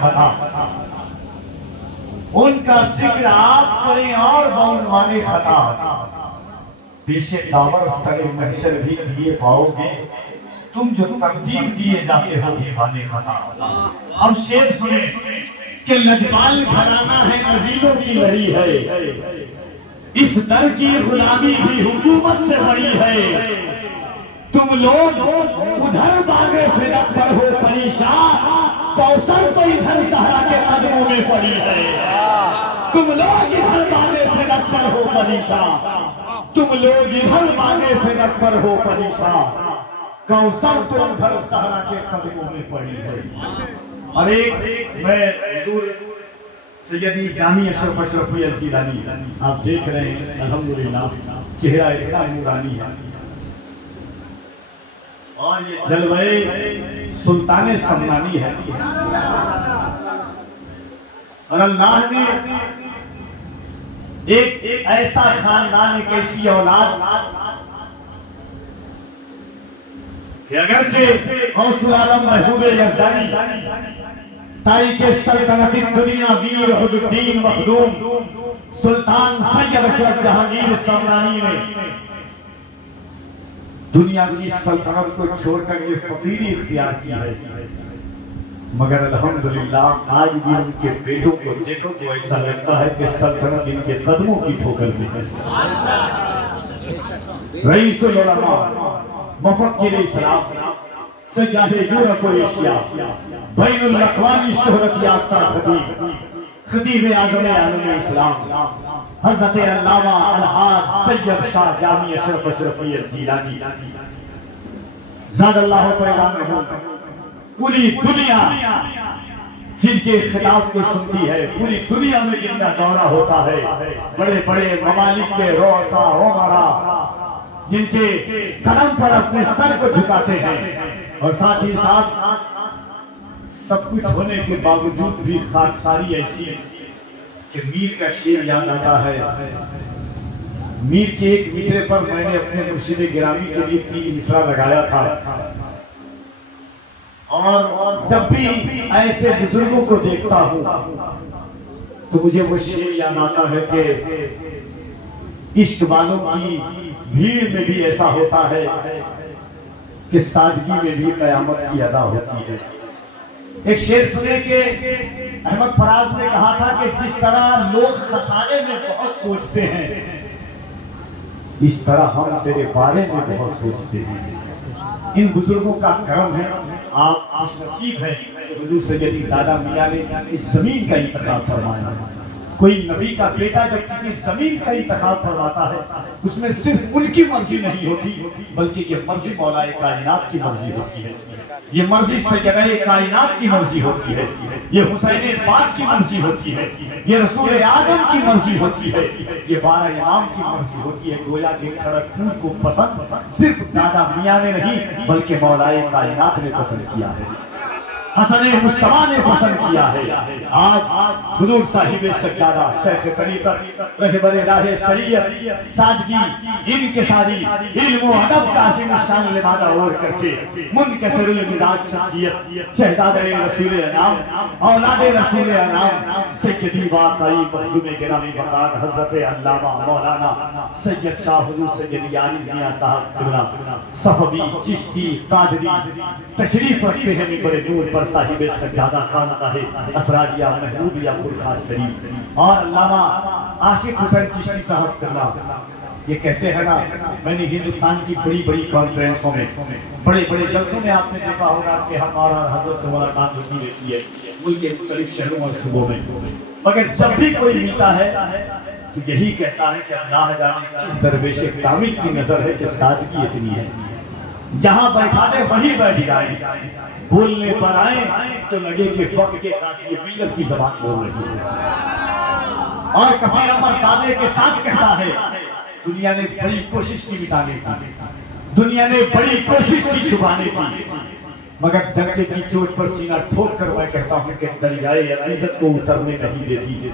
خطا، ان کا ذکر آپ کریں اور بعنوان خطا، پیش داور سر محشر بھی دیے پاؤ گے تم جو ترتیب دیے جاتے ہو دیوانے خطا۔ ہم شعر سنیں کہ لجپال گھرانہ ہے نبیوں کی لڑی ہے، اس در کی غلامی بھی حکومت سے بڑی ہے، تم لوگ ادھر باغ فرق پر ہو پریشان، کوثر تو ادھر صحرا کے قدموں میں پڑی ہے، تم لوگ ادھر باغ فرق پر ہو پریشان، تم لوگ ادھر باغ فرق پر ہو پریشان، کوثر تو ادھر صحرا کے قدموں میں پڑی ہے۔ اور ایک میں حضور سیدی جامی اشرف اشرفی الجیلانی آپ دیکھ رہے ہیں الحمدللہ چہرہ اتنا نورانی ہے، اور یہ جلوہ سلطان سمنانی ہے، اور اللہ نے ایک ایسا خاندان، ایک ایسی اولاد کہ اگرچہ غوث العالم محبوب یزدانی تاریخ سلطنت دنیا ویر عبد الدین مخدوم سلطان سید اشرف جہانگیر سمنانی نے دنیا کی سلطنت کو چھوڑ کر یہ فقیری اختیار کیا ہے، مگر الحمدللہ آج بھی ان کے بیٹوں کو دیکھو تو ایسا لگتا ہے کہ سلطنت ان کے قدموں کی ٹھوکر میں ہے۔ رئیس العلماء مفکر اسلام سیاح یورپ و ایشیا بین الاقوامی شہرت یافتہ خطیب اعظم عالم اسلام حضرت علامہ الحاج سید شاہ جامی اشرف اشرفی الجیلانی زاد اللہ پیغام، پوری دنیا جن کے خطاب کو سنتی ہے، پوری دنیا میں جن کا دورہ ہوتا ہے، بڑے بڑے ممالک کے رؤساء امراء جن کے قدم پر اپنے سر کو جھکاتے ہیں، اور ساتھ ہی ساتھ سب کچھ ہونے کے باوجود بھی خاکساری ایسی ہے کہ میر کا شعر یاد آتا ہے۔ میر کے ایک مصرے پر میں نے اپنے مرشد گرامی کے لیے 3 مصرع لگایا تھا، اور جب بھی ایسے بزرگوں کو دیکھتا ہوں تو مجھے وہ شعر یاد آتا ہے کہ عشق والوں کی بھیڑ میں بھی ایسا ہوتا ہے کہ سادگی میں بھی قیامت کی ادا ہوتی ہے۔ ایک شعر سنے کہ احمد فراز نے کہا تھا کہ جس طرح لوگ خسارے میں بہت سوچتے ہیں، اس طرح ہم تیرے بارے میں بہت سوچتے ہیں۔ ان بزرگوں کا کرم ہے، آپ خوش نصیب ہیں کہ حضور سیدی دادا میاں نے اس زمین کا انتخاب فرمایا۔ کوئی نبی کا بیٹا جب کسی زمین کا انتخاب فرماتا ہے، اس میں صرف ان کی مرضی نہیں ہوتی بلکہ یہ مرضی مولا کائنات کی مرضی ہوتی ہے، یہ مرضی سیدہ کائنات کی مرضی ہوتی ہے، یہ حسین پاک کی مرضی ہوتی ہے، یہ رسول اعظم کی مرضی ہوتی ہے، یہ 12 امام کی مرضی ہوتی ہے۔ گویا کہ کھڑگپور کو پسند صرف دادا میاں نے نہیں بلکہ مولا کائنات نے پسند کیا ہے، حسن مجتبیٰ نے پسند کیا ہے۔ آج حضور صاحب سجادہ شیخ طریقت رہبر راہ شریعت سادگی انکساری علم و ادب کا عظیم شان لبادہ اوڑھ کر کے منکسر المزاج شخصیت شہزادہ رسول انعام اولاد رسول انعام سیدی واقعی مخدوم گرامی مقام حضرت علامہ مولانا سید شاہ حضور سید یاری میاں صاحب قبلہ صفوی چشتی قادری تشریف رکھتے ہیں ممبر نور پر صاحب سجادہ خانقاہ اسراریہ محمودیہ برخا شریف، اور علامہ عاشق حسین چشتی صاحب قبلہ یہ کہتے ہیں نا، میں نے ہندوستان کی بڑی بڑی کانفرنسوں میں بڑے بڑے جلسوں میں آپ نے دیکھا ہوگا کہ ہمارا حضرت سے ملاقات ہوتی رہتی ہے ملک کے مختلف شہروں اور صوبوں میں، مگر جب بھی کوئی ملتا ہے تو یہی کہتا ہے کہ اللہ جانے درویش کامل کی نظر ہے کہ سادگی اتنی ہے، جہاں بیٹھا دے وہیں بیٹھ جائیں، بولنے پر آئیں تو لگے کہ وقت کے ساتھ یہ ملت کی زبان بول رہی ہے۔ اور کفیل احمد دادے کے ساتھ کہتا ہے دنیا نے بڑی کوشش کی مٹانے کی، دنیا نے بڑی کوشش کی چھپانے کی، مگر دھکے کی چوٹ پر سینہ ٹھوک کر میں کہتا ہوں کہ دریائے عقیدت کو اترنے نہیں دیتی،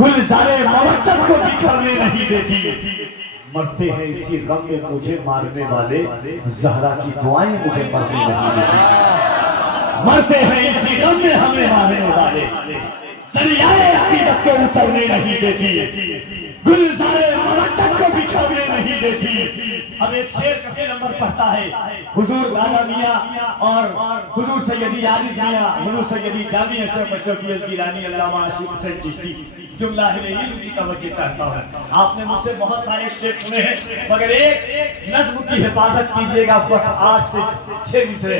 گلزارے مودت کو بکھرنے نہیں دیتی، مرتے ہیں اسی غم میں مجھے مارنے والے، زہرا کی دعائیں مجھے مرنے نہیں دیتی، مرتے ہیں اسی غم میں ہمیں مارنے دریائے عقیدت کو اترنے نہیں دیتی، گلزارے مودت کو بچھوڑنے نہیں دیتی۔ اب ایک شعر کسی نمبر پڑھتا ہے، حضور دادا میاں اور حضور سیدی عارف میاں، حضور سیدی جامی اشرف اشرفی الجیلانی، علامہ عاشق حسین چشتی، جملہ اہل علم کی توجہ چاہتا ہوں۔ آپ نے مجھ سے بہت سارے شعر سنے ہیں، مگر ایک نظم کی حفاظت کیجیے گا، بس 8 سے 6 مصرے